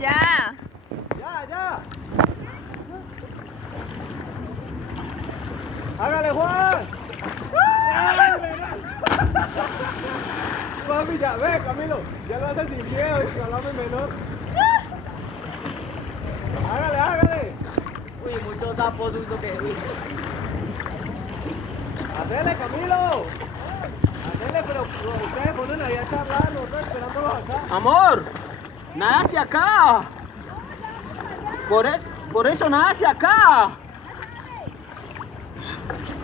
Ya. Ya. Hágale, Juan. Papi, ya, ve, Camilo. Ya lo haces sin miedo, salame menor. Hágale. Uy, muchos sapos uso que Hacele, Camilo. Hacele, pero ustedes ponen ahí a charlar, nosotros esperándolos acá. Amor, nada hacia acá. Por eso nada hacia acá.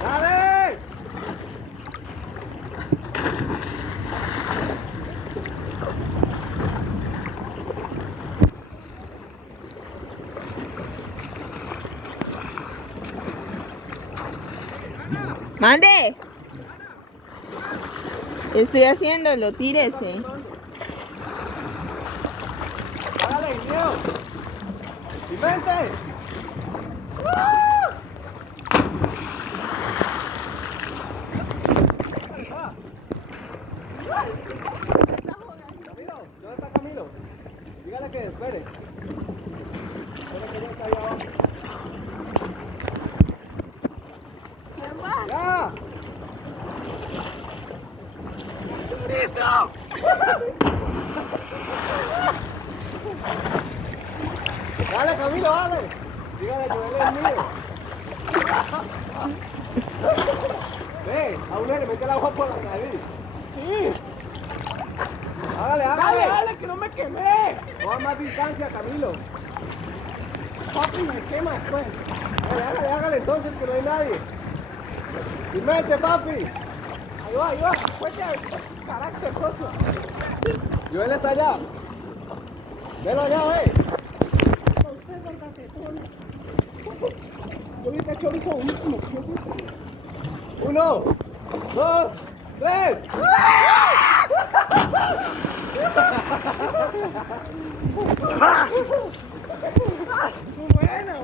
¡Dale! Mande. Estoy haciéndolo, tírese. ¡Hágale, Guillermo! ¡Invente! Camilo, ¿dónde está Camilo? Dígale que espere. Espere que ya está ahí abajo. ¡Ya! ¡Listo! Dale, Camilo, dale. Dígale que él es mío. Ve, a uno le mete el agua por la nariz. Sí. Hágale. Dale, que no me quemé. Coja más distancia, Camilo. Papi, me quemas, pues. Hágale entonces que no hay nadie. Invente, papi. Ahí va. Fuerte carácter, socio. Joel está allá. Velo allá, Usted con cafetones. Yo vi que chorizo último. 1, 2, 3. Bueno,